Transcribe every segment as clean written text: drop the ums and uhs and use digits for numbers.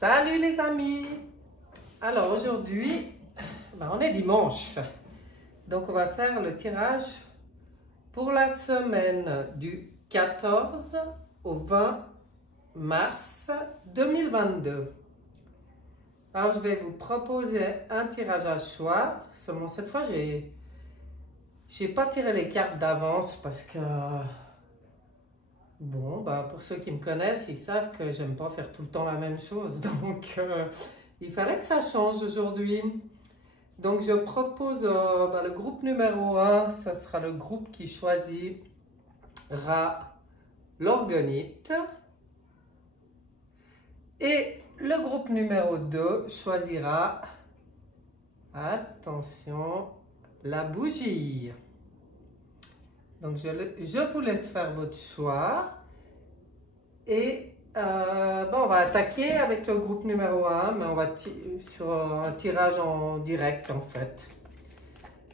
Salut les amis! Alors aujourd'hui, on est dimanche, donc on va faire le tirage pour la semaine du 14 au 20 mars 2022. Alors je vais vous proposer un tirage à choix, seulement cette fois j'ai pas tiré les cartes d'avance parce que bon, pour ceux qui me connaissent, ils savent que j'aime pas faire tout le temps la même chose. Donc, il fallait que ça change aujourd'hui. Donc, je propose le groupe numéro 1. Ça sera le groupe qui choisira l'orgonite. Et le groupe numéro 2 choisira, attention, la bougie. Donc, je vous laisse faire votre choix. Et on va attaquer avec le groupe numéro 1, mais on va sur un tirage en direct en fait.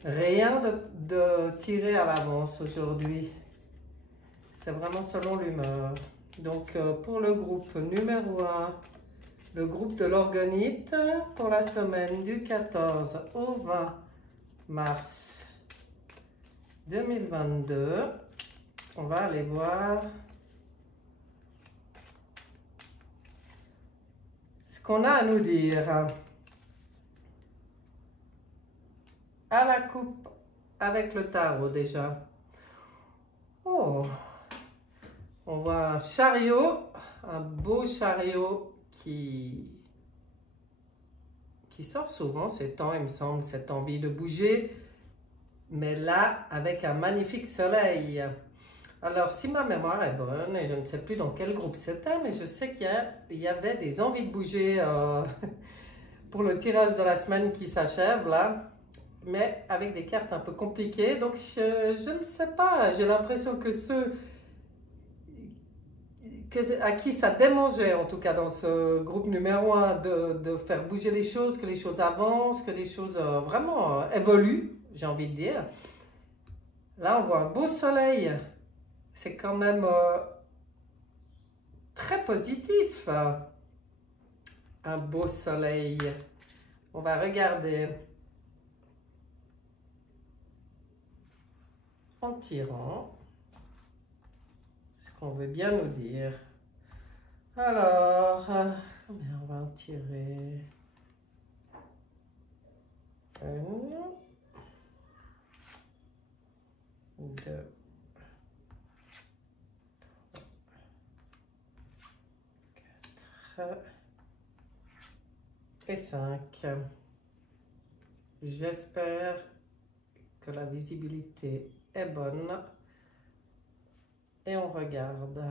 Rien de tirer à l'avance aujourd'hui. C'est vraiment selon l'humeur. Donc, pour le groupe numéro 1, le groupe de l'orgonite, pour la semaine du 14 au 20 mars 2022, on va aller voir ce qu'on a à nous dire. À la coupe avec le tarot déjà. Oh, on voit un chariot, un beau chariot qui sort souvent ces temps, il me semble, cette envie de bouger. Mais là, avec un magnifique soleil. Alors, si ma mémoire est bonne, et je ne sais plus dans quel groupe c'était, mais je sais qu'il y avait des envies de bouger pour le tirage de la semaine qui s'achève, là. Mais avec des cartes un peu compliquées. Donc, je ne sais pas. J'ai l'impression que ceux à qui ça démangeait, en tout cas dans ce groupe numéro 1, de faire bouger les choses, que les choses avancent, que les choses vraiment évoluent, j'ai envie de dire. Là, on voit un beau soleil. C'est quand même très positif. Un beau soleil. On va regarder en tirant ce qu'on veut bien nous dire. Alors, on va en tirer un, deux, quatre et 5. J'espère que la visibilité est bonne. Et on regarde.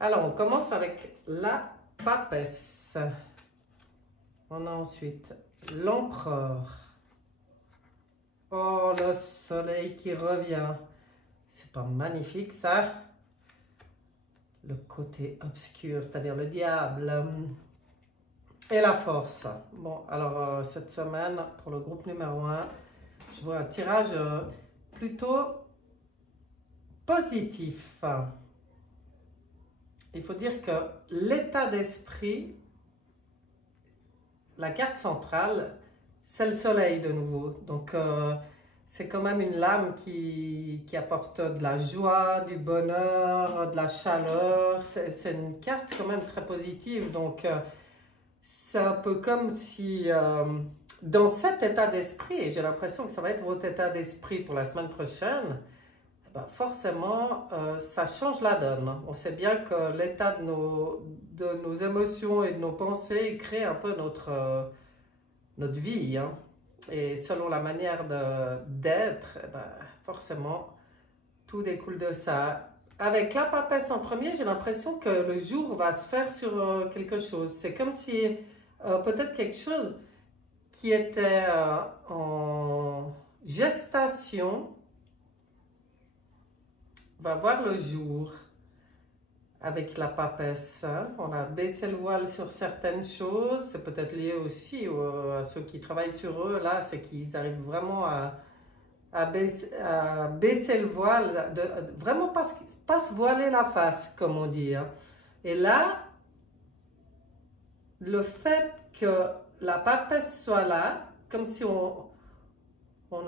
Alors, on commence avec la papesse. On a ensuite l'empereur. Oh, le soleil qui revient. C'est pas magnifique, ça? Le côté obscur, c'est-à-dire le diable. Et la force. Bon, alors, cette semaine, pour le groupe numéro 1, je vois un tirage plutôt positif. Il faut dire que l'état d'esprit, la carte centrale, c'est le soleil de nouveau. Donc, c'est quand même une lame qui apporte de la joie, du bonheur, de la chaleur. C'est une carte quand même très positive. Donc, c'est un peu comme si, dans cet état d'esprit, et j'ai l'impression que ça va être votre état d'esprit pour la semaine prochaine, forcément, ça change la donne. On sait bien que l'état de nos émotions et de nos pensées crée un peu notre vie. Hein. Et selon la manière d'être, forcément, tout découle de ça. Avec la papesse en premier, j'ai l'impression que le jour va se faire sur quelque chose. C'est comme si peut-être quelque chose qui était en gestation va voir le jour avec la papesse. Hein. On a baissé le voile sur certaines choses. C'est peut-être lié aussi à ceux qui travaillent sur eux. Là, c'est qu'ils arrivent vraiment à baisser le voile, vraiment pas se voiler la face, comme on dit. Hein. Et là, le fait que la papesse soit là, comme si on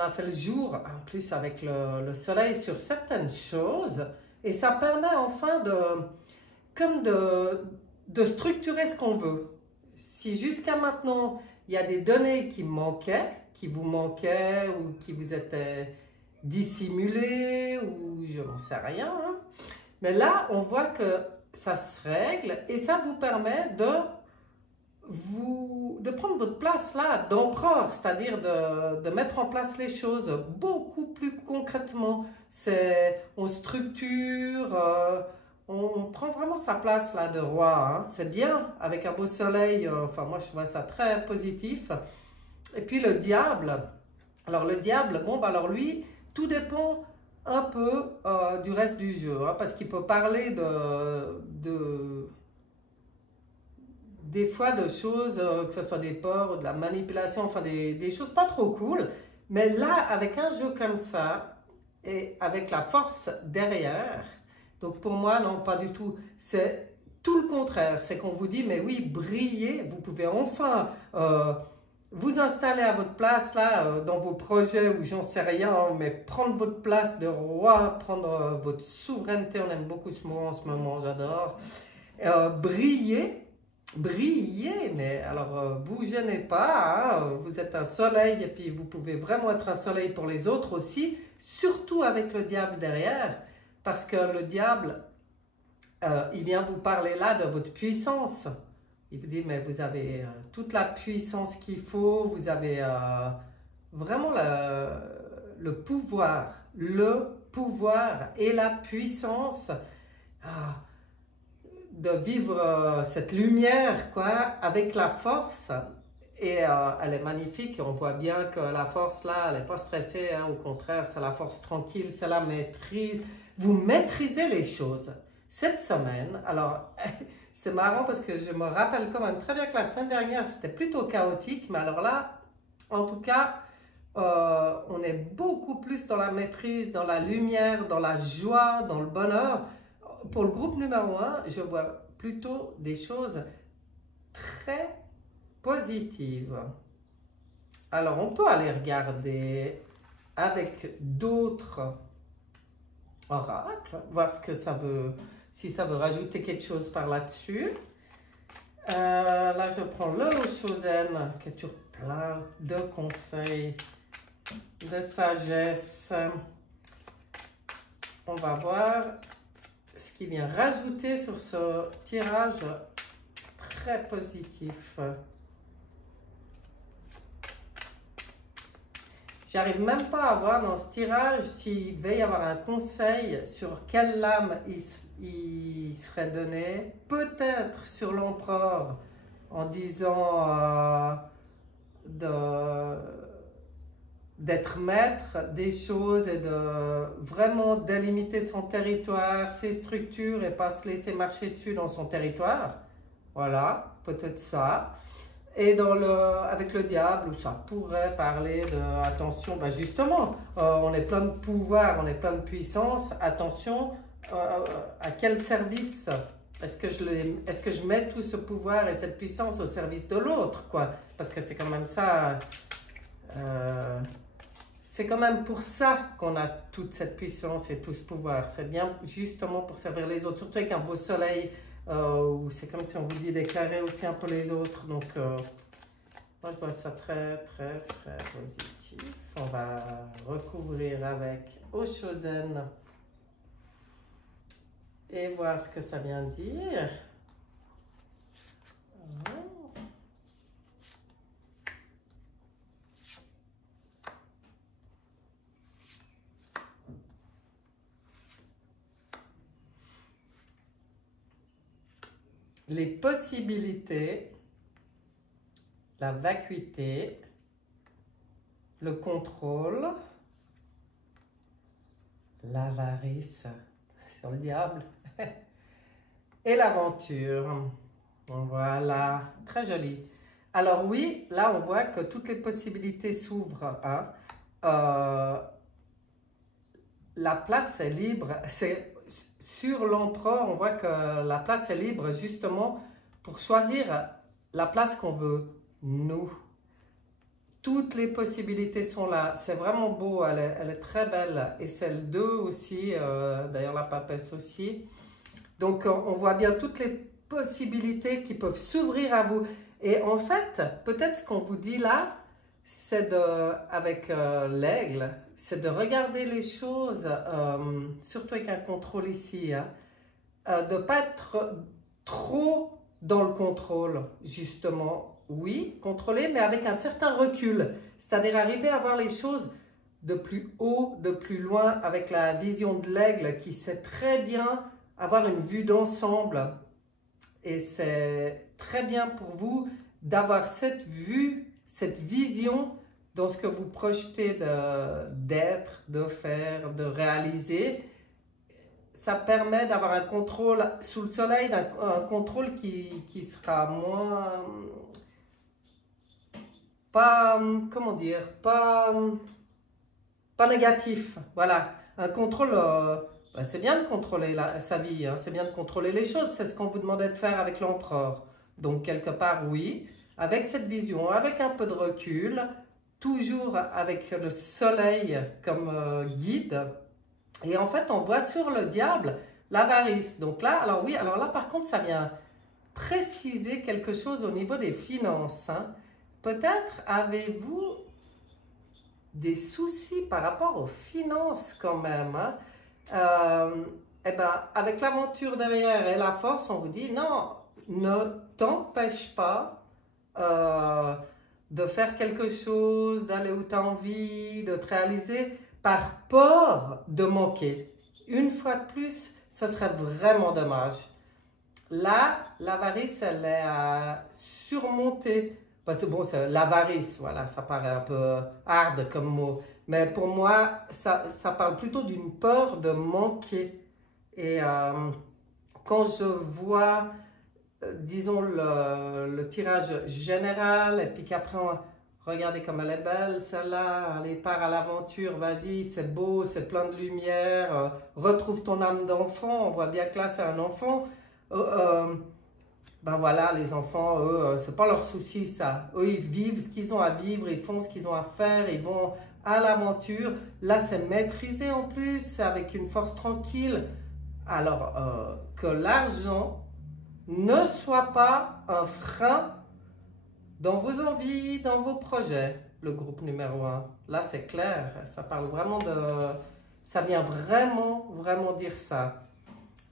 a fait le jour, en plus avec le soleil sur certaines choses, et ça permet enfin de structurer ce qu'on veut. Si jusqu'à maintenant, il y a des données qui manquaient, qui vous manquaient ou qui vous étaient dissimulées ou je n'en sais rien, hein. Mais là, on voit que ça se règle et ça vous permet de prendre votre place là, d'empereur, c'est-à-dire de mettre en place les choses beaucoup plus concrètement. On structure, on prend vraiment sa place là de roi, hein. C'est bien, avec un beau soleil, enfin moi je vois ça très positif. Et puis le diable, alors le diable, bon bah alors lui, tout dépend un peu du reste du jeu, hein, parce qu'il peut parler des fois de choses, que ce soit des peurs ou de la manipulation, enfin des choses pas trop cool. Mais là, avec un jeu comme ça, et avec la force derrière, donc pour moi, non, pas du tout. C'est tout le contraire. C'est qu'on vous dit, mais oui, brillez, vous pouvez enfin vous installer à votre place là, dans vos projets ou j'en sais rien, mais prendre votre place de roi, prendre votre souveraineté, on aime beaucoup ce mot en ce moment, j'adore. Briller, mais alors vous gênez pas, hein, vous êtes un soleil et puis vous pouvez vraiment être un soleil pour les autres aussi, surtout avec le diable derrière, parce que le diable, il vient vous parler là de votre puissance. Il vous dit, mais vous avez toute la puissance qu'il faut, vous avez vraiment le pouvoir et la puissance de vivre cette lumière, quoi, avec la force. Et elle est magnifique, on voit bien que la force là, elle n'est pas stressée, hein, au contraire, c'est la force tranquille, c'est la maîtrise. Vous maîtrisez les choses. Cette semaine, alors... C'est marrant parce que je me rappelle quand même très bien que la semaine dernière, c'était plutôt chaotique. Mais alors là, en tout cas, on est beaucoup plus dans la maîtrise, dans la lumière, dans la joie, dans le bonheur. Pour le groupe numéro 1, je vois plutôt des choses très positives. Alors, on peut aller regarder avec d'autres oracles, voir ce que ça veut... Si ça veut rajouter quelque chose par là-dessus. Là, je prends le Oshozen, qui est toujours plein de conseils, de sagesse. On va voir ce qui vient rajouter sur ce tirage très positif. J'arrive même pas à voir dans ce tirage s'il va y avoir un conseil sur quelle lame il serait donné. Peut-être sur l'empereur en disant d'être maître des choses et de vraiment délimiter son territoire, ses structures et pas se laisser marcher dessus dans son territoire. Voilà, peut-être ça. Et avec le diable, où ça pourrait parler de, attention, ben justement, on est plein de pouvoir, on est plein de puissance, attention, à quel service est-ce que je mets tout ce pouvoir et cette puissance au service de l'autre, quoi? Parce que c'est quand même ça, c'est quand même pour ça qu'on a toute cette puissance et tout ce pouvoir. C'est bien justement pour servir les autres, surtout avec un beau soleil, où c'est comme si on vous dit d'éclairer aussi un peu les autres. Donc, moi, je vois ça très, très, très positif. On va recouvrir avec Oshozen et voir ce que ça vient dire. Les possibilités, la vacuité, le contrôle, l'avarice sur le diable et l'aventure. Voilà, très joli. Alors oui, là on voit que toutes les possibilités s'ouvrent, hein. La place est libre. sur l'empereur, on voit que la place est libre justement pour choisir la place qu'on veut, nous. Toutes les possibilités sont là. C'est vraiment beau, elle est très belle. Et celle 2 aussi, d'ailleurs la papesse aussi. Donc on voit bien toutes les possibilités qui peuvent s'ouvrir à vous. Et en fait, peut-être ce qu'on vous dit là, c'est avec l'aigle, c'est de regarder les choses, surtout avec un contrôle ici, hein, de ne pas être trop dans le contrôle, justement. Oui, contrôler, mais avec un certain recul. C'est-à-dire arriver à voir les choses de plus haut, de plus loin, avec la vision de l'aigle qui sait très bien avoir une vue d'ensemble. Et c'est très bien pour vous d'avoir cette vue, cette vision dans ce que vous projetez d'être, de faire, de réaliser. Ça permet d'avoir un contrôle sous le soleil, un contrôle qui sera moins, pas, comment dire, pas négatif. Voilà, un contrôle, c'est bien de contrôler sa vie, hein, c'est bien de contrôler les choses, c'est ce qu'on vous demandait de faire avec l'empereur. Donc quelque part, oui, avec cette vision, avec un peu de recul, toujours avec le soleil comme guide. Et en fait, on voit sur le diable l'avarice. Donc là, alors oui, alors là par contre, ça vient préciser quelque chose au niveau des finances. Hein. Peut-être avez-vous des soucis par rapport aux finances quand même. Hein. Eh ben, avec l'aventure derrière et la force, on vous dit non, ne t'empêche pas de faire quelque chose, d'aller où tu as envie, de te réaliser par peur de manquer. Une fois de plus, ce serait vraiment dommage. Là, l'avarice, elle est à surmonter. Parce que bon, l'avarice, voilà, ça paraît un peu hard comme mot. Mais pour moi, ça parle plutôt d'une peur de manquer. Et quand je vois, disons, le tirage général, et puis qu'après, regardez comme elle est belle, celle-là, elle part à l'aventure, vas-y, c'est beau, c'est plein de lumière, retrouve ton âme d'enfant, on voit bien que là, c'est un enfant. Ben voilà, les enfants, eux, c'est pas leur souci ça. Eux, ils vivent ce qu'ils ont à vivre, ils font ce qu'ils ont à faire, ils vont à l'aventure. Là, c'est maîtrisé en plus, c'est avec une force tranquille. Alors, que l'argent ne soit pas un frein dans vos envies, dans vos projets, le groupe numéro 1. Là, c'est clair, ça parle vraiment de... Ça vient vraiment, vraiment dire ça.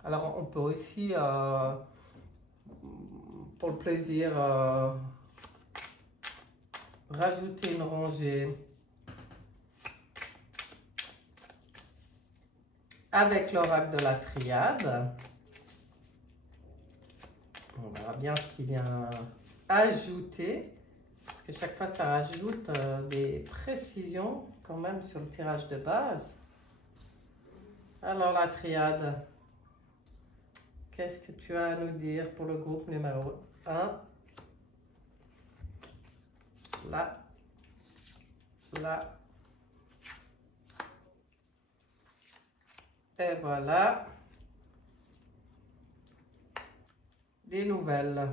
Alors, on peut aussi... pour le plaisir, rajouter une rangée avec l'oracle de la triade. On verra bien ce qui vient ajouter, parce que chaque fois ça rajoute des précisions quand même sur le tirage de base. Alors la triade, qu'est-ce que tu as à nous dire pour le groupe numéro 1? Là, là, et voilà, des nouvelles.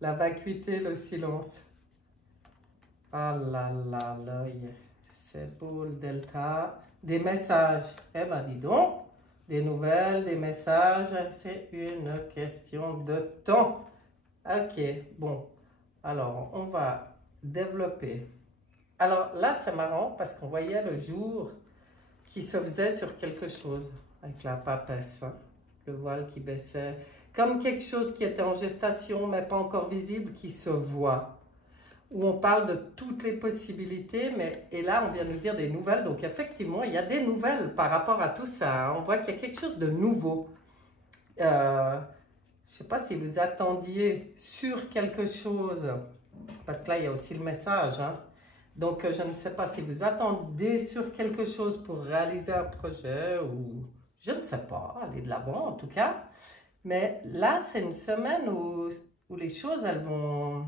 La vacuité, le silence. Ah là là, l'œil, c'est beau le delta. Des messages, eh ben dis donc, des nouvelles, des messages, c'est une question de temps. Ok, bon, alors on va développer. Alors là, c'est marrant parce qu'on voyait le jour qui se faisait sur quelque chose avec la papesse, hein, le voile qui baissait, comme quelque chose qui était en gestation mais pas encore visible, qui se voit, où on parle de toutes les possibilités, mais et là on vient nous dire des nouvelles, donc effectivement il y a des nouvelles par rapport à tout ça, hein. On voit qu'il y a quelque chose de nouveau. Je ne sais pas si vous attendiez sur quelque chose, parce que là il y a aussi le message, hein. Donc je ne sais pas si vous attendez sur quelque chose pour réaliser un projet ou je ne sais pas, aller de l'avant en tout cas. Mais là c'est une semaine où les choses elles vont...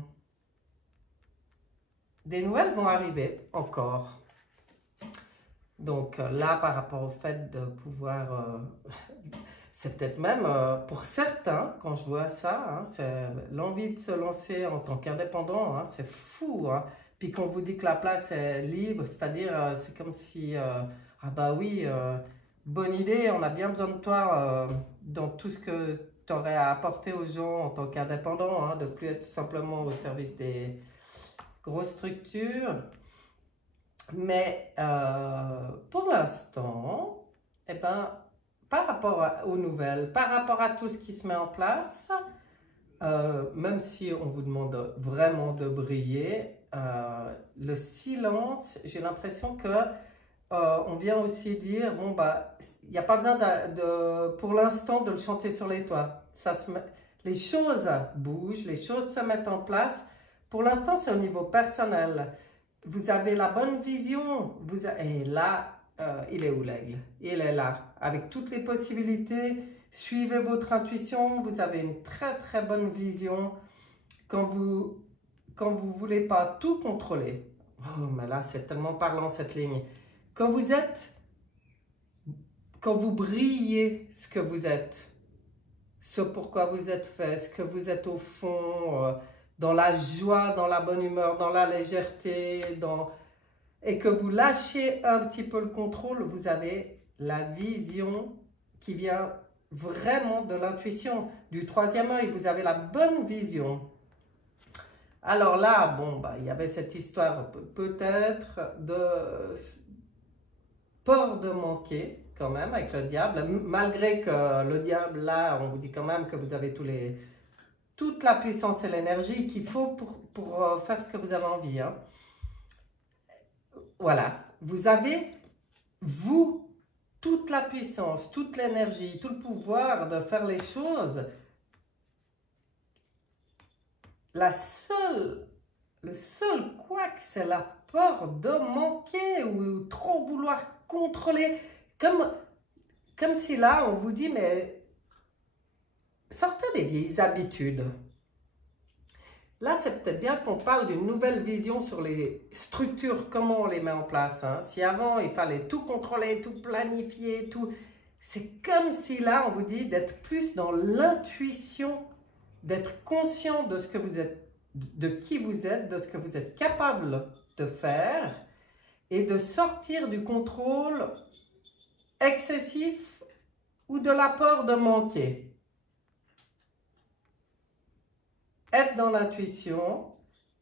Des nouvelles vont arriver encore. Donc là, par rapport au fait de pouvoir, c'est peut-être même pour certains, quand je vois ça, hein, c'est l'envie de se lancer en tant qu'indépendant, hein, c'est fou. Hein. Puis quand on vous dit que la place est libre, c'est-à-dire, c'est comme si, ah bah oui, bonne idée, on a bien besoin de toi dans tout ce que tu aurais à apporter aux gens en tant qu'indépendant, hein, de plus être simplement au service des grosses structures. Mais pour l'instant, eh ben, par rapport aux nouvelles, par rapport à tout ce qui se met en place, même si on vous demande vraiment de briller, le silence, j'ai l'impression que on vient aussi dire, bon, bah, il n'y a pas besoin pour l'instant de le chanter sur les toits. Les choses bougent, les choses se mettent en place. Pour l'instant, c'est au niveau personnel. Vous avez la bonne vision. Et là, il est où l'aigle? Il est là. Avec toutes les possibilités, suivez votre intuition. Vous avez une très très bonne vision. Quand vous voulez pas tout contrôler. Oh, mais là, c'est tellement parlant cette ligne. Quand vous brillez ce que vous êtes, ce pourquoi vous êtes fait, ce que vous êtes au fond, dans la joie, dans la bonne humeur, dans la légèreté, et que vous lâchez un petit peu le contrôle, vous avez la vision qui vient vraiment de l'intuition, du troisième œil, vous avez la bonne vision. Alors là, bon, bah, il y avait cette histoire peut-être de peur de manquer quand même avec le diable, malgré que le diable, là, on vous dit quand même que vous avez toute la puissance et l'énergie qu'il faut pour faire ce que vous avez envie. Hein. Voilà, vous avez, toute la puissance, toute l'énergie, tout le pouvoir de faire les choses. Le seul couac, c'est la peur de manquer ou trop vouloir contrôler. Comme si là, on vous dit, mais sortez des vieilles habitudes. Là, c'est peut-être bien qu'on parle d'une nouvelle vision sur les structures, comment on les met en place. Hein. Si avant, il fallait tout contrôler, tout planifier, tout... C'est comme si là, on vous dit d'être plus dans l'intuition, d'être conscient de ce que vous êtes, de qui vous êtes, de ce que vous êtes capable de faire et de sortir du contrôle excessif ou de la peur de manquer. Être dans l'intuition,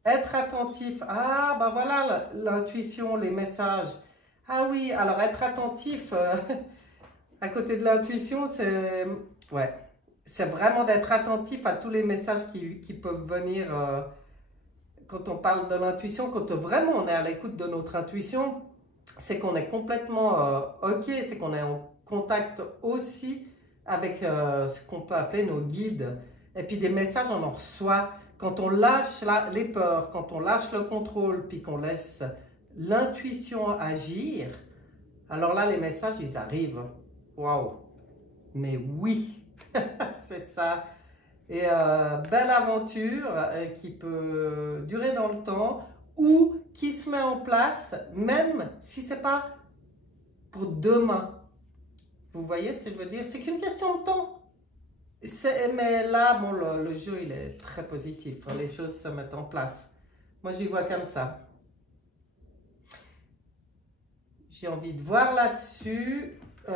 être attentif. Ah, ben voilà l'intuition, les messages. Ah oui, alors être attentif à côté de l'intuition, c'est vraiment d'être attentif à tous les messages qui peuvent venir quand on parle de l'intuition, quand vraiment on est à l'écoute de notre intuition, c'est qu'on est complètement OK, c'est qu'on est en contact aussi avec ce qu'on peut appeler nos guides. Et puis des messages, on en reçoit quand on lâche les peurs, quand on lâche le contrôle, puis qu'on laisse l'intuition agir. Alors là, les messages, ils arrivent. Waouh! Mais oui, c'est ça. Et belle aventure qui peut durer dans le temps ou qui se met en place, même si ce n'est pas pour demain. Vous voyez ce que je veux dire? C'est qu'une question de temps. Mais là, bon, le jeu, il est très positif. Les choses se mettent en place. Moi, j'y vois comme ça. J'ai envie de voir là-dessus, de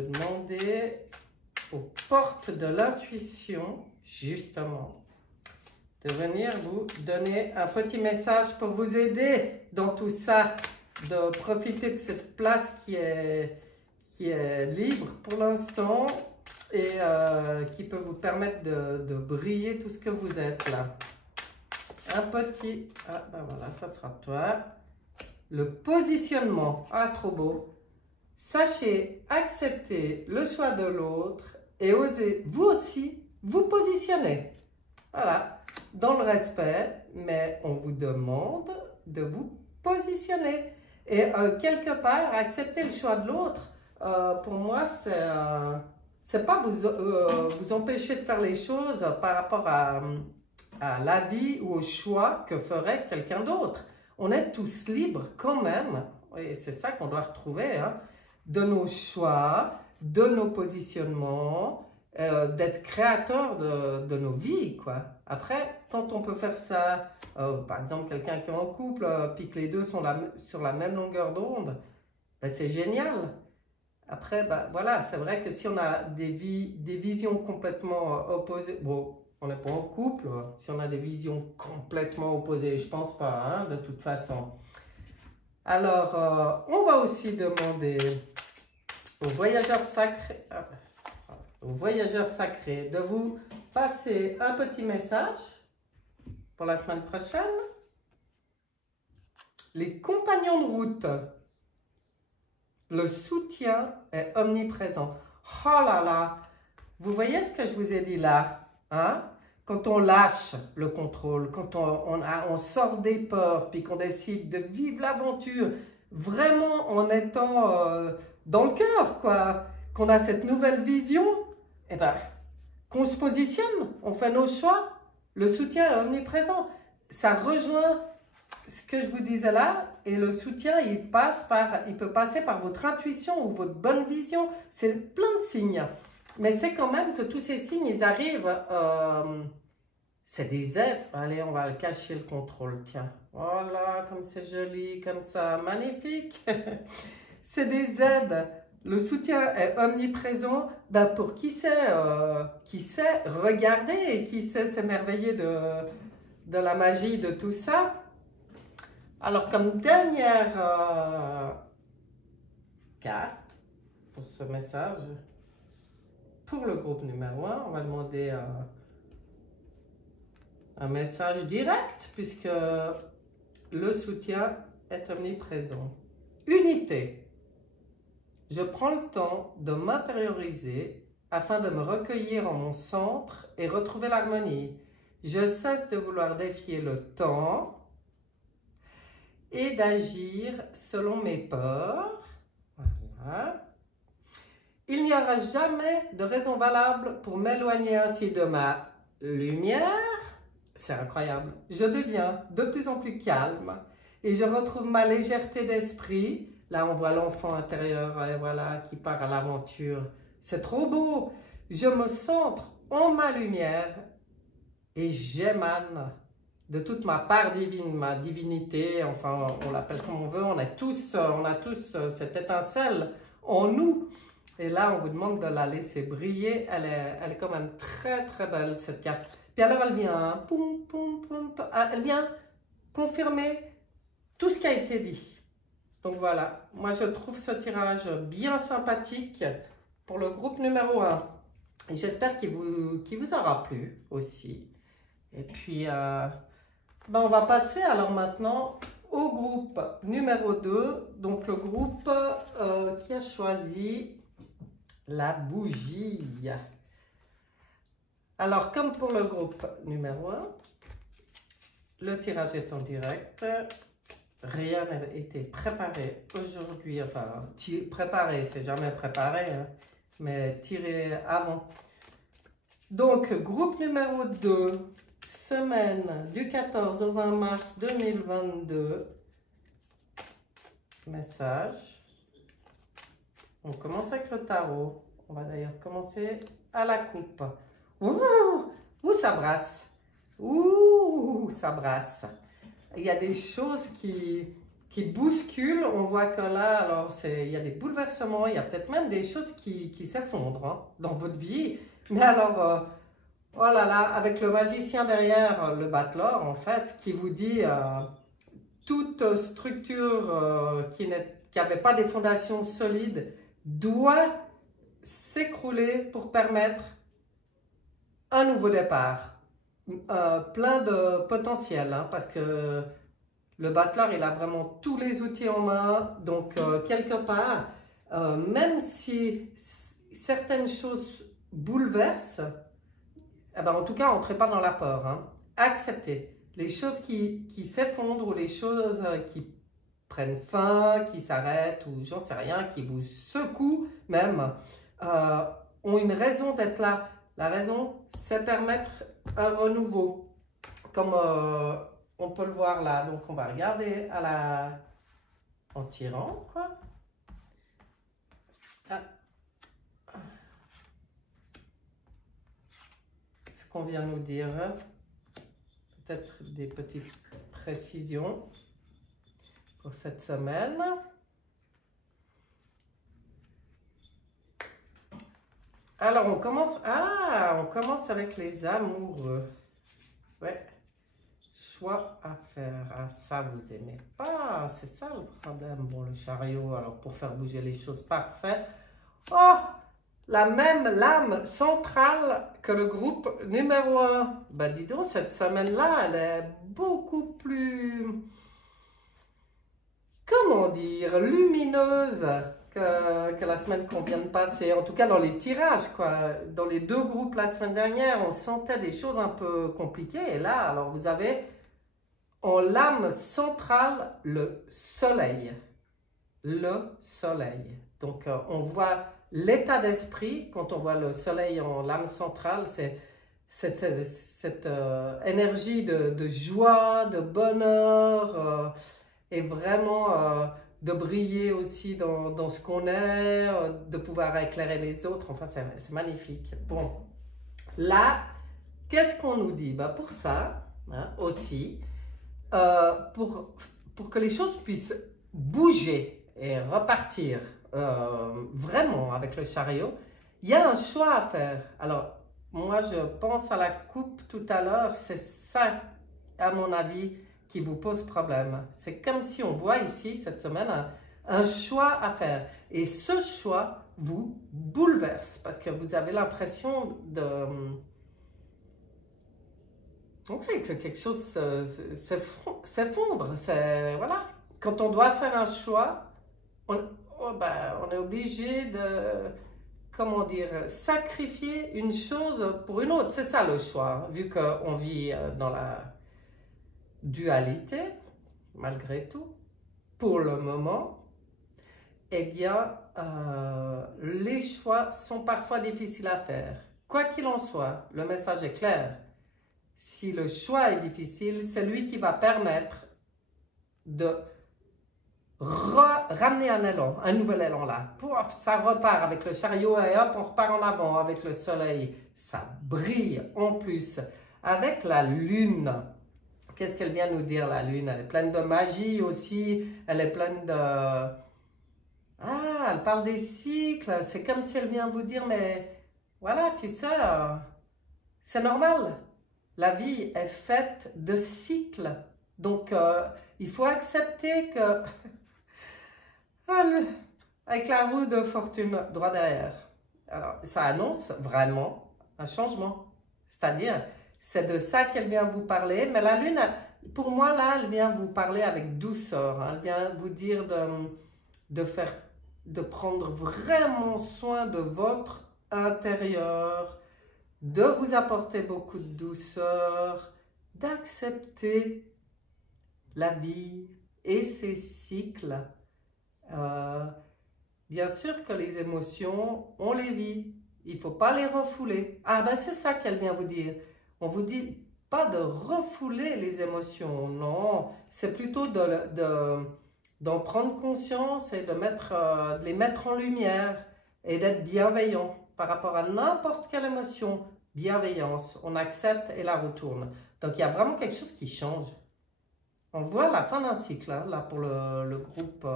demander aux portes de l'intuition, justement, de venir vous donner un petit message pour vous aider dans tout ça, de profiter de cette place qui est libre pour l'instant et qui peut vous permettre de briller tout ce que vous êtes là. Un petit, ah ben voilà, ça sera toi. Le positionnement, ah trop beau. Sachez accepter le choix de l'autre et osez vous aussi vous positionner. Voilà, dans le respect, mais on vous demande de vous positionner. Et quelque part, accepter le choix de l'autre, pour moi, c'est pas vous empêcher de faire les choses par rapport à la vie ou au choix que ferait quelqu'un d'autre. on est tous libres quand même, et c'est ça qu'on doit retrouver, hein, de nos choix, de nos positionnements, d'être créateur de nos vies, quoi. Après, quand on peut faire ça, par exemple, quelqu'un qui est en couple, puis que les deux sont sur la même longueur d'onde, ben, c'est génial. Après, ben, voilà, c'est vrai que si on a des visions complètement opposées, bon, on n'est pas en couple, si on a des visions complètement opposées, je pense pas, hein, de toute façon. Alors, on va aussi demander aux voyageurs sacrés de vous passer un petit message pour la semaine prochaine. Les compagnons de route, le soutien est omniprésent. Oh là là, vous voyez ce que je vous ai dit là, hein? Quand on lâche le contrôle, quand on sort des peurs, puis qu'on décide de vivre l'aventure, vraiment en étant dans le cœur, quoi, qu'on a cette nouvelle vision, eh ben, qu'on se positionne, on fait nos choix, le soutien est omniprésent. Ça rejoint ce que je vous disais là, et le soutien, il peut passer par votre intuition ou votre bonne vision. C'est plein de signes. Mais c'est quand même que tous ces signes, ils arrivent, c'est des aides. Allez, on va le cacher le contrôle, tiens. Voilà, comme c'est joli, comme ça, magnifique. C'est des aides. Le soutien est omniprésent pour qui sait regarder et qui sait s'émerveiller de la magie de tout ça. Alors, comme dernière carte pour ce message, pour le groupe numéro 1, on va demander un message direct puisque le soutien est omniprésent. Unité. Je prends le temps de m'intérioriser afin de me recueillir en mon centre et retrouver l'harmonie. Je cesse de vouloir défier le temps et d'agir selon mes peurs. Voilà. Il n'y aura jamais de raison valable pour m'éloigner ainsi de ma lumière. C'est incroyable. Je deviens de plus en plus calme et je retrouve ma légèreté d'esprit. Là, on voit l'enfant intérieur, voilà, qui part à l'aventure. C'est trop beau. Je me centre en ma lumière et j'émane de toute ma part divine, ma divinité, enfin, on l'appelle comme on veut. On a tous cette étincelle en nous. Et là, on vous demande de la laisser briller. Elle est quand même très, très belle, cette carte. Puis alors, elle vient, poum, poum, poum, poum, elle vient confirmer tout ce qui a été dit. Donc voilà, moi je trouve ce tirage bien sympathique pour le groupe numéro 1. Et j'espère qu'il vous aura plu aussi. Et puis, on va passer alors maintenant au groupe numéro 2. Donc le groupe qui a choisi la bougie. Alors comme pour le groupe numéro 1, le tirage est en direct. Rien n'a été préparé aujourd'hui, enfin, préparé, c'est jamais préparé, hein, mais tiré avant. Donc, groupe numéro 2, semaine du 14 au 20 mars 2022. Message. On commence avec le tarot. On va d'ailleurs commencer à la coupe. Ouh, ça brasse. Ouh, ça brasse. Il y a des choses qui bousculent. On voit que là, alors, il y a des bouleversements. Il y a peut-être même des choses qui s'effondrent, hein, dans votre vie. Mais alors, oh là là, avec le magicien derrière, le battleur, en fait, qui vous dit toute structure qui n'avait pas des fondations solides doit s'écrouler pour permettre un nouveau départ. Plein de potentiel, hein, parce que le battleur, il a vraiment tous les outils en main. Donc, quelque part, même si certaines choses bouleversent, eh ben, en tout cas, entrez pas dans la peur. Hein. Acceptez. Les choses qui s'effondrent ou les choses qui prennent fin, qui s'arrêtent ou j'en sais rien, qui vous secouent même, ont une raison d'être là. La raison, c'est permettre un renouveau. Comme on peut le voir là. Donc, on va regarder en tirant, quoi. Ah. Ce qu'on vient nous dire, peut-être des petites précisions pour cette semaine. Alors, on commence avec les amoureux. Ouais. Choix à faire. Ah, ça, vous aimez pas. C'est ça le problème. Bon, le chariot, alors pour faire bouger les choses, parfait. Oh, la même lame centrale que le groupe numéro 1. Ben, dis donc, cette semaine-là, elle est beaucoup plus, comment dire, lumineuse que la semaine qu'on vient de passer. En tout cas, dans les tirages, quoi. Dans les deux groupes la semaine dernière, on sentait des choses un peu compliquées. Et là, alors, vous avez en lame centrale le soleil. Le soleil. Donc, on voit l'état d'esprit, quand on voit le soleil en lame centrale, c'est cette énergie de joie, de bonheur, et vraiment de briller aussi dans ce qu'on est, de pouvoir éclairer les autres. Enfin, c'est magnifique. Bon, là, qu'est-ce qu'on nous dit? Ben, pour ça, hein, aussi, pour que les choses puissent bouger et repartir vraiment avec le chariot, il y a un choix à faire. Alors, moi, je pense à la coupe tout à l'heure, c'est ça, à mon avis, qui vous pose problème. C'est comme si on voit ici, cette semaine, un choix à faire. Et ce choix vous bouleverse parce que vous avez l'impression de... Oui, que quelque chose s'effondre. Voilà. Quand on doit faire un choix, on est obligé de, comment dire, sacrifier une chose pour une autre. C'est ça le choix, vu qu'on vit dans la dualité, malgré tout, pour le moment. Eh bien, les choix sont parfois difficiles à faire. Quoi qu'il en soit, le message est clair. Si le choix est difficile, c'est lui qui va permettre de ramener un élan, un nouvel élan là. Pouf, ça repart avec le chariot et hop, on repart en avant avec le soleil. Ça brille en plus avec la lune. Qu'est-ce qu'elle vient nous dire, la lune? Elle est pleine de magie aussi. Elle est pleine de... Ah, elle parle des cycles. C'est comme si elle vient vous dire, mais voilà, tu sais, c'est normal. La vie est faite de cycles. Donc, il faut accepter que... avec la roue de fortune droit derrière. Alors, ça annonce vraiment un changement. C'est-à-dire, c'est de ça qu'elle vient vous parler. Mais la lune, pour moi, là, elle vient vous parler avec douceur. Elle vient vous dire de prendre vraiment soin de votre intérieur, de vous apporter beaucoup de douceur, d'accepter la vie et ses cycles. Bien sûr que les émotions, on les vit. Il ne faut pas les refouler. Ah ben c'est ça qu'elle vient vous dire. On vous dit pas de refouler les émotions, non. C'est plutôt d'en prendre conscience et de les mettre en lumière et d'être bienveillant par rapport à n'importe quelle émotion. Bienveillance, on accepte et la retourne. Donc il y a vraiment quelque chose qui change. On voit la fin d'un cycle, hein, là pour le groupe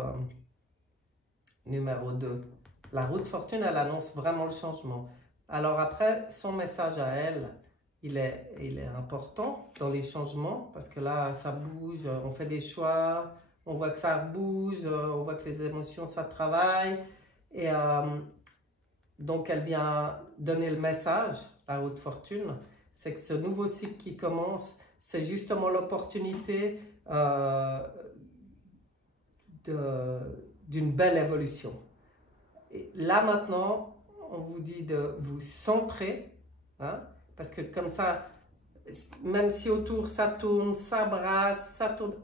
numéro 2. La roue de fortune, elle annonce vraiment le changement. Alors après, son message à elle, il est important dans les changements, parce que là, ça bouge, on fait des choix, on voit que ça bouge, on voit que les émotions, ça travaille. Et donc, elle vient donner le message, la roue de fortune, c'est que ce nouveau cycle qui commence, c'est justement l'opportunité d'une belle évolution. Et là maintenant, on vous dit de vous centrer, hein, parce que comme ça, même si autour ça tourne, ça brasse, ça tourne,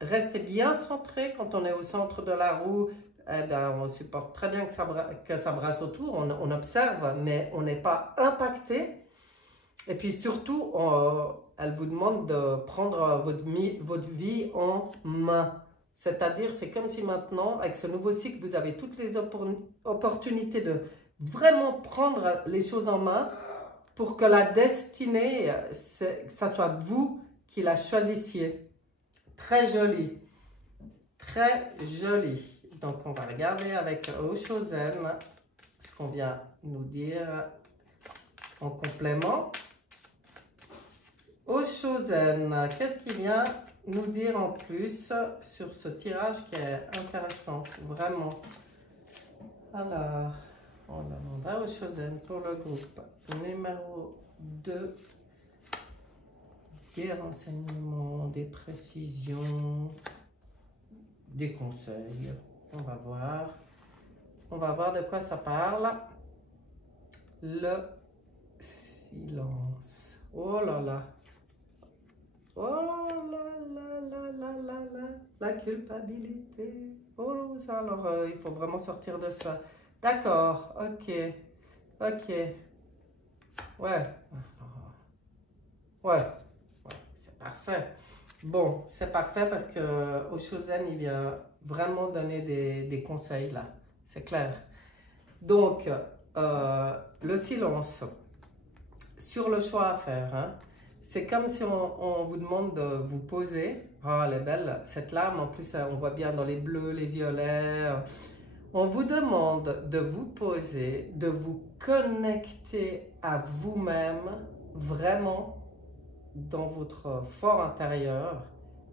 restez bien centré quand on est au centre de la roue. Eh bien, on supporte très bien que ça brasse autour, on observe, mais on n'est pas impacté. Et puis surtout, elle vous demande de prendre votre vie en main. C'est-à-dire, c'est comme si maintenant, avec ce nouveau cycle, vous avez toutes les opportunités de vraiment prendre les choses en main pour que la destinée, que ça soit vous qui la choisissiez. Très joli. Très joli. Donc, on va regarder avec Oshozen ce qu'on vient nous dire en complément. Oshozen, qu'est-ce qu'il vient nous dire en plus sur ce tirage qui est intéressant, vraiment. Alors, on demande à Oshozen pour le groupe numéro 2. Des renseignements, des précisions, des conseils. On va voir. On va voir de quoi ça parle. Le silence. Oh là là. Oh là là là là là là. La culpabilité. Oh ça, alors il faut vraiment sortir de ça. D'accord, ok. Ok. Ouais. Ouais. C'est parfait. Bon, c'est parfait parce que Oshozen, il vient vraiment donner des conseils là. C'est clair. Donc, le silence sur le choix à faire. Hein. C'est comme si on vous demande de vous poser. Oh, elle est belle, cette lame. En plus, on voit bien dans les bleus, les violets. On vous demande de vous poser, de vous connecter à vous-même, vraiment dans votre fort intérieur,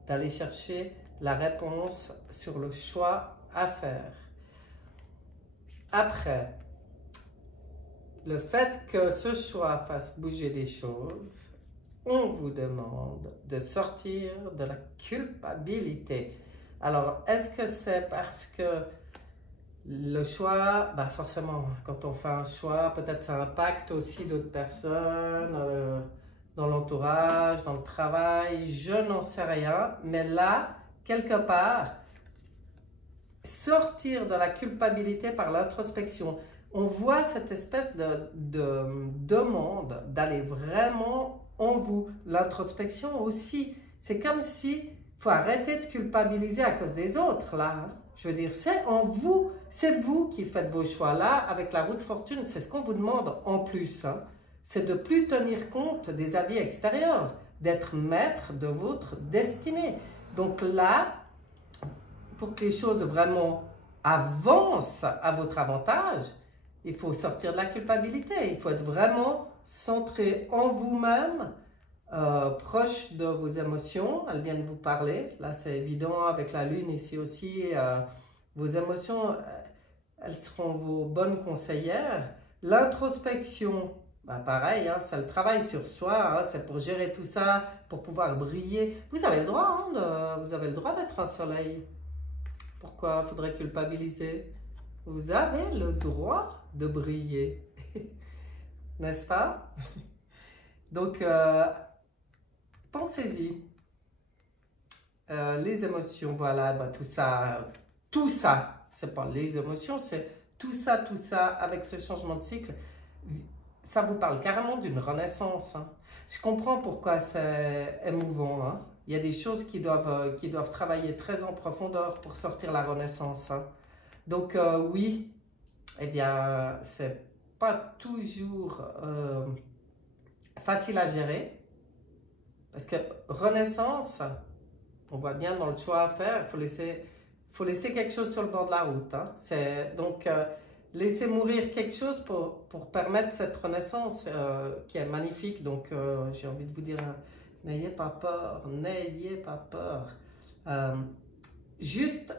d'aller chercher la réponse sur le choix à faire. Après, le fait que ce choix fasse bouger des choses, on vous demande de sortir de la culpabilité. Alors, est-ce que c'est parce que le choix, ben forcément, quand on fait un choix, peut-être ça impacte aussi d'autres personnes, dans l'entourage, dans le travail, je n'en sais rien. Mais là, quelque part, sortir de la culpabilité par l'introspection. On voit cette espèce de demande d'aller vraiment en vous. L'introspection aussi, c'est comme si il faut arrêter de culpabiliser à cause des autres, là. Hein. Je veux dire, c'est en vous, c'est vous qui faites vos choix là, avec la roue de fortune, c'est ce qu'on vous demande en plus. Hein. C'est de ne plus tenir compte des avis extérieurs, d'être maître de votre destinée. Donc là, pour que les choses vraiment avancent à votre avantage, il faut sortir de la culpabilité. Il faut être vraiment centré en vous-même, proche de vos émotions. Elles viennent vous parler. Là, c'est évident avec la lune ici aussi. Vos émotions, elles seront vos bonnes conseillères. L'introspection, ben pareil, hein, c'est le travail sur soi. Hein, c'est pour gérer tout ça, pour pouvoir briller. Vous avez le droit, hein, vous avez le droit d'être un soleil. Pourquoi faudrait culpabiliser? Vous avez le droit de briller, n'est-ce pas? Donc, pensez-y. Les émotions, voilà, bah, tout ça, c'est pas les émotions, c'est tout ça, avec ce changement de cycle, ça vous parle carrément d'une renaissance. Hein. Je comprends pourquoi c'est émouvant. Hein. Il y a des choses qui doivent travailler très en profondeur pour sortir la renaissance. Hein. Donc oui, eh bien, c'est pas toujours facile à gérer. Parce que renaissance, on voit bien dans le choix à faire, il faut laisser quelque chose sur le bord de la route. Hein. Donc, laisser mourir quelque chose pour permettre cette renaissance qui est magnifique. Donc, j'ai envie de vous dire, n'ayez pas peur, n'ayez pas peur. Juste,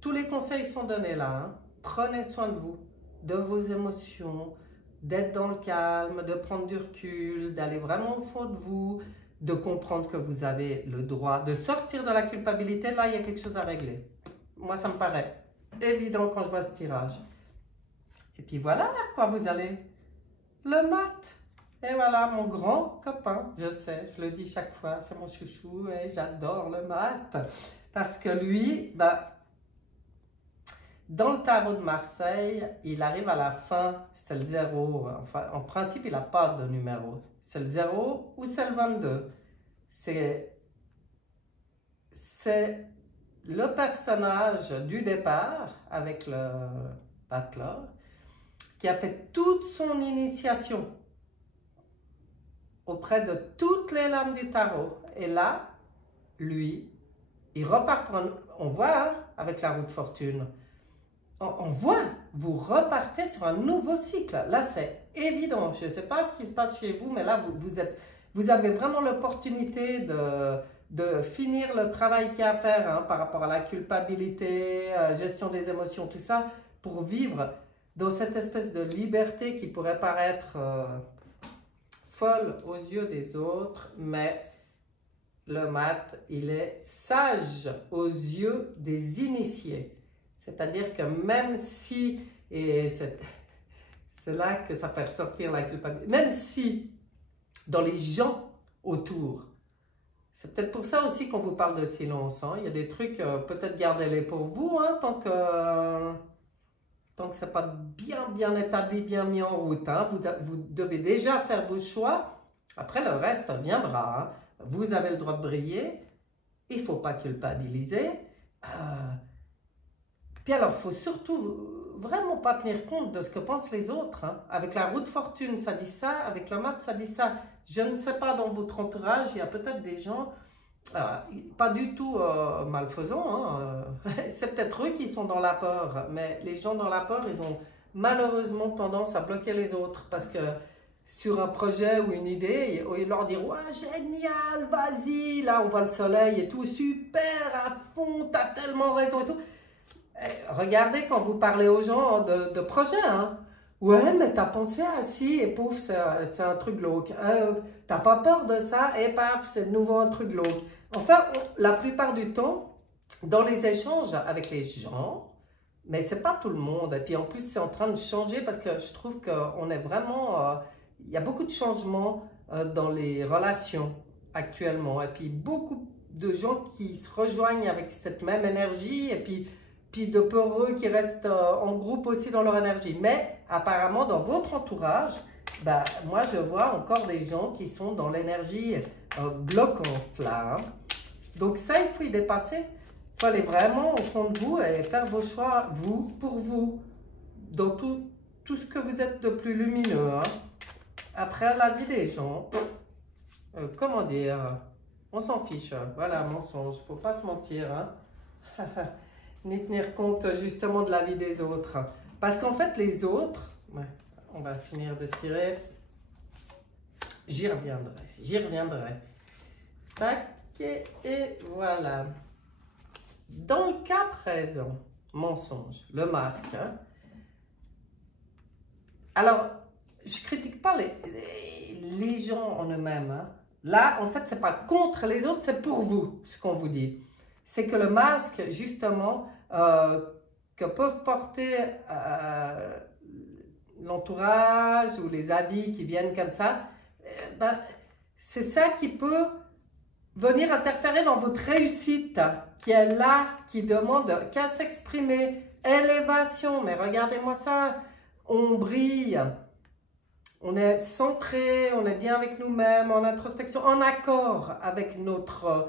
tous les conseils sont donnés là. Hein. Prenez soin de vous, de vos émotions, d'être dans le calme, de prendre du recul, d'aller vraiment au fond de vous, de comprendre que vous avez le droit de sortir de la culpabilité. Là, il y a quelque chose à régler. Moi, ça me paraît évident quand je vois ce tirage. Et puis voilà vers quoi vous allez. Le mat. Et voilà, mon grand copain. Je sais, je le dis chaque fois, c'est mon chouchou et j'adore le mat. Parce que lui, bah, Dans le tarot de Marseille, il arrive à la fin, c'est le 0. Enfin, en principe, il n'a pas de numéro. C'est le 0 ou c'est le 22. C'est le personnage du départ, avec le battleur, qui a fait toute son initiation auprès de toutes les lames du tarot. Et là, lui, il repart pour on voit, hein, avec la roue de fortune, on voit, vous repartez sur un nouveau cycle. Là, c'est évident. Je ne sais pas ce qui se passe chez vous, mais là, vous avez vraiment l'opportunité de finir le travail qu'il y a à faire, hein, par rapport à la culpabilité, gestion des émotions, tout ça, pour vivre dans cette espèce de liberté qui pourrait paraître folle aux yeux des autres, mais le mat, il est sage aux yeux des initiés. C'est-à-dire que même si, et c'est là que ça fait ressortir la culpabilité, même si dans les gens autour, c'est peut-être pour ça aussi qu'on vous parle de silence, hein. Il y a des trucs, peut-être gardez-les pour vous, hein, tant que ce n'est pas bien établi, bien mis en route, hein. Vous devez déjà faire vos choix, après le reste viendra, hein. Vous avez le droit de briller, il ne faut pas culpabiliser. Puis alors, il faut surtout vraiment pas tenir compte de ce que pensent les autres, hein. Avec la roue de fortune, ça dit ça, avec le mat, ça dit ça. Je ne sais pas, dans votre entourage, il y a peut-être des gens, pas du tout malfaisants, hein. C'est peut-être eux qui sont dans la peur, mais les gens dans la peur, ils ont malheureusement tendance à bloquer les autres, parce que sur un projet ou une idée, au lieu de leur dire « Ouais, génial, vas-y, là on voit le soleil et tout, super, à fond, t'as tellement raison et tout ». Regardez quand vous parlez aux gens de projet, hein. Ouais, mais t'as pensé à si, et pouf, c'est un truc glauque. T'as pas peur de ça, et paf, c'est de nouveau un truc glauque. Enfin, la plupart du temps, dans les échanges avec les gens, mais c'est pas tout le monde. Et puis en plus, c'est en train de changer parce que je trouve qu'on est vraiment... il y a beaucoup de changements dans les relations actuellement. Et puis beaucoup de gens qui se rejoignent avec cette même énergie, et puis de peureux qui restent en groupe aussi dans leur énergie. Mais apparemment, dans votre entourage, bah, moi, je vois encore des gens qui sont dans l'énergie bloquante, là, hein. Donc ça, il faut y dépasser. Il faut aller vraiment au fond de vous et faire vos choix, vous, pour vous, dans tout ce que vous êtes de plus lumineux, hein. Après, la vie des gens, comment dire, on s'en fiche. Voilà, mensonge, faut pas se mentir, hein. Ni tenir compte justement de la vie des autres. Parce qu'en fait, les autres, ouais, on va finir de tirer, j'y reviendrai. Tac, et voilà. Dans le cas présent, mensonge, le masque, hein. Alors, je critique pas les gens en eux-mêmes, hein. Là, en fait, c'est pas contre les autres, c'est pour vous, ce qu'on vous dit. C'est que le masque, justement, que peuvent porter l'entourage ou les avis qui viennent comme ça, ben, c'est ça qui peut venir interférer dans votre réussite, qui est là, qui demande qu'à s'exprimer, élévation. Mais regardez-moi ça, on brille, on est centré, on est bien avec nous-mêmes, en introspection, en accord avec notre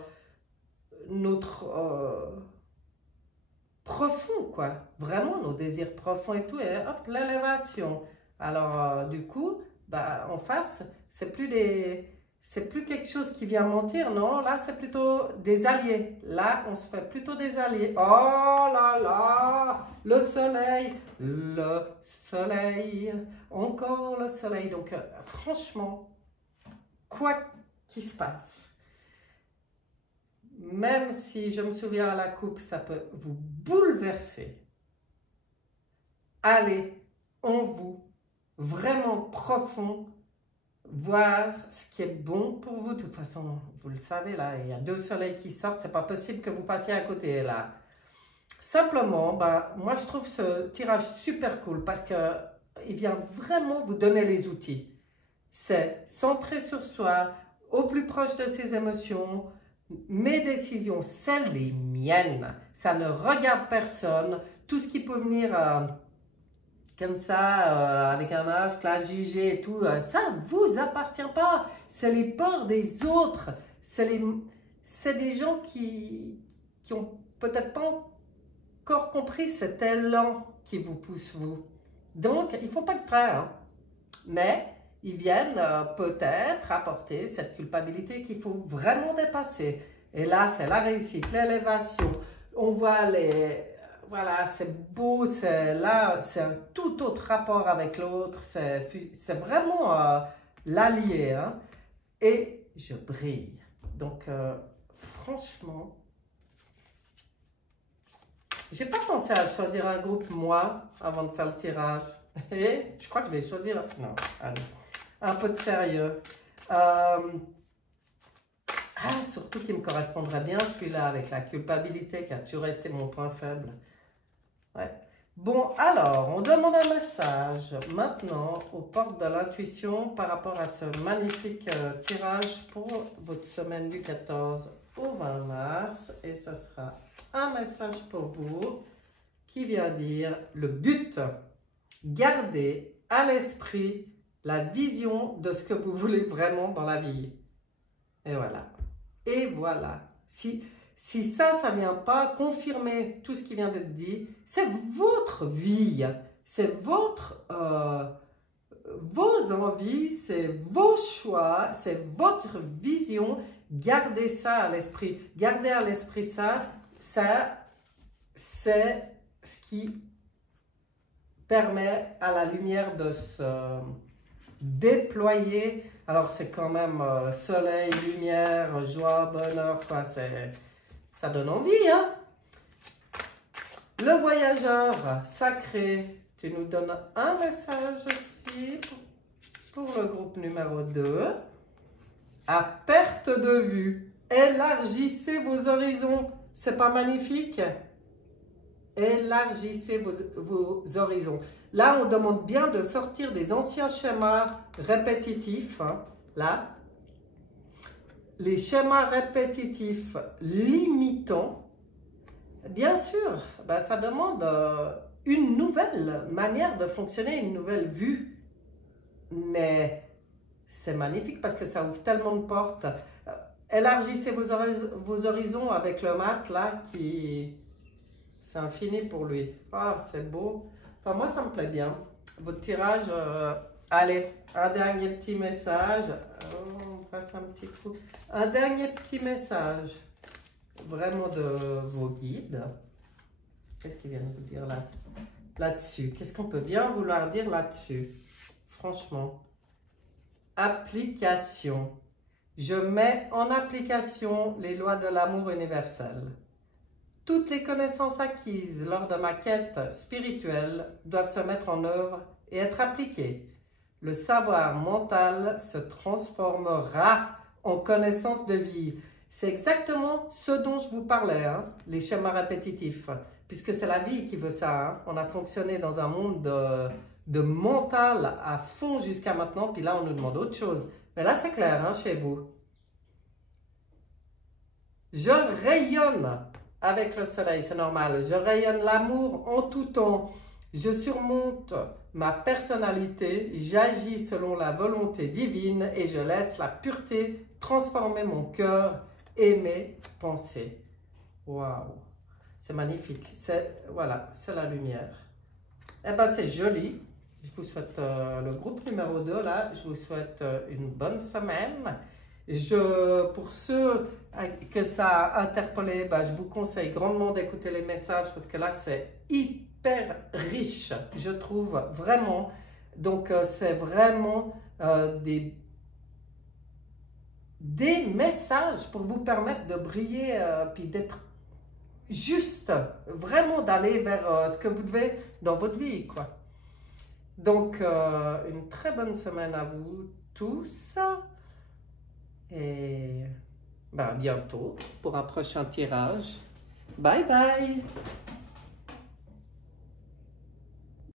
profond, quoi. Vraiment, nos désirs profonds et tout, et hop, l'élévation. Alors, du coup, bah, en face, c'est plus quelque chose qui vient mentir, non, là, c'est plutôt des alliés. Là, on se fait plutôt des alliés. Oh là là, le soleil, encore le soleil. Donc, franchement, quoi qu'il se passe, même si je me souviens à la coupe, ça peut vous bouleverser. Allez en vous, vraiment profond, voir ce qui est bon pour vous. De toute façon, vous le savez, là, il y a 2 soleils qui sortent, c'est pas possible que vous passiez à côté, là. Simplement, ben, moi, je trouve ce tirage super cool parce qu'il vient vraiment vous donner les outils. C'est centré sur soi, au plus proche de ses émotions. Mes décisions, c'est les miennes. Ça ne regarde personne. tout ce qui peut venir comme ça, avec un masque, la JG et tout, ça ne vous appartient pas. C'est les peurs des autres. C'est des gens qui ont peut-être pas encore compris cet élan qui vous pousse, vous. Donc, ils ne font pas exprès, hein. Mais ils viennent peut-être apporter cette culpabilité qu'il faut vraiment dépasser. Et là, c'est la réussite, l'élévation. On voit voilà, c'est beau, là, c'est un tout autre rapport avec l'autre. C'est vraiment l'allié, hein. Et je brille. Donc, franchement, j'ai pas pensé à choisir un groupe, moi, avant de faire le tirage. Et je crois que je vais choisir... Non, allez. Un peu de sérieux. Surtout qu'il me correspondrait bien, celui-là, avec la culpabilité, qui a toujours été mon point faible. Ouais. Bon, alors, on demande un message maintenant aux portes de l'intuition par rapport à ce magnifique tirage pour votre semaine du 14 au 20 mars. Et ça sera un message pour vous qui vient dire le but. Gardez à l'esprit la vision de ce que vous voulez vraiment dans la vie. Et voilà. Et voilà. Si ça ne vient pas confirmer tout ce qui vient d'être dit, c'est votre vie. C'est vos envies, c'est vos choix, c'est votre vision. Gardez ça à l'esprit. Gardez à l'esprit ça, c'est ce qui permet à la lumière de se déployer. Alors c'est quand même soleil, lumière, joie, bonheur, quoi. Ça donne envie, hein. Le voyageur sacré, tu nous donnes un message aussi pour le groupe numéro 2. À perte de vue, élargissez vos horizons. C'est pas magnifique? Élargissez vos horizons. Là, on demande bien de sortir des anciens schémas répétitifs. Hein, là, les schémas répétitifs limitants, bien sûr, ben, ça demande une nouvelle manière de fonctionner, une nouvelle vue. Mais c'est magnifique parce que ça ouvre tellement de portes. Élargissez vos horizons avec le mat, là, qui... C'est infini pour lui. Ah, c'est beau. Enfin, moi, ça me plaît bien. Votre tirage, allez, un dernier petit message. On passe un petit coup. Un dernier petit message, vraiment de vos guides. Qu'est-ce qu'ils viennent vous dire là-dessus? Qu'est-ce qu'on peut bien vouloir dire là-dessus? Franchement. Application. Je mets en application les lois de l'amour universel. Toutes les connaissances acquises lors de ma quête spirituelle doivent se mettre en œuvre et être appliquées. Le savoir mental se transformera en connaissance de vie. C'est exactement ce dont je vous parlais, hein, les schémas répétitifs, puisque c'est la vie qui veut ça. Hein. On a fonctionné dans un monde de mental à fond jusqu'à maintenant, puis là on nous demande autre chose. Mais là c'est clair, hein, chez vous. Je rayonne avec le soleil, c'est normal. Je rayonne l'amour en tout temps. Je surmonte ma personnalité. J'agis selon la volonté divine et je laisse la pureté transformer mon cœur et mes pensées. Waouh! C'est magnifique. Voilà, c'est la lumière. Eh bien, c'est joli. Je vous souhaite le groupe numéro 2, là. Je vous souhaite une bonne semaine. Pour ceux que ça a interpellé, ben, je vous conseille grandement d'écouter les messages parce que là, c'est hyper riche, je trouve, vraiment. Donc, c'est vraiment des messages pour vous permettre de briller puis d'être juste, vraiment d'aller vers ce que vous devez dans votre vie, quoi. Donc, une très bonne semaine à vous tous. Et ben, à bientôt pour un prochain tirage. Bye bye!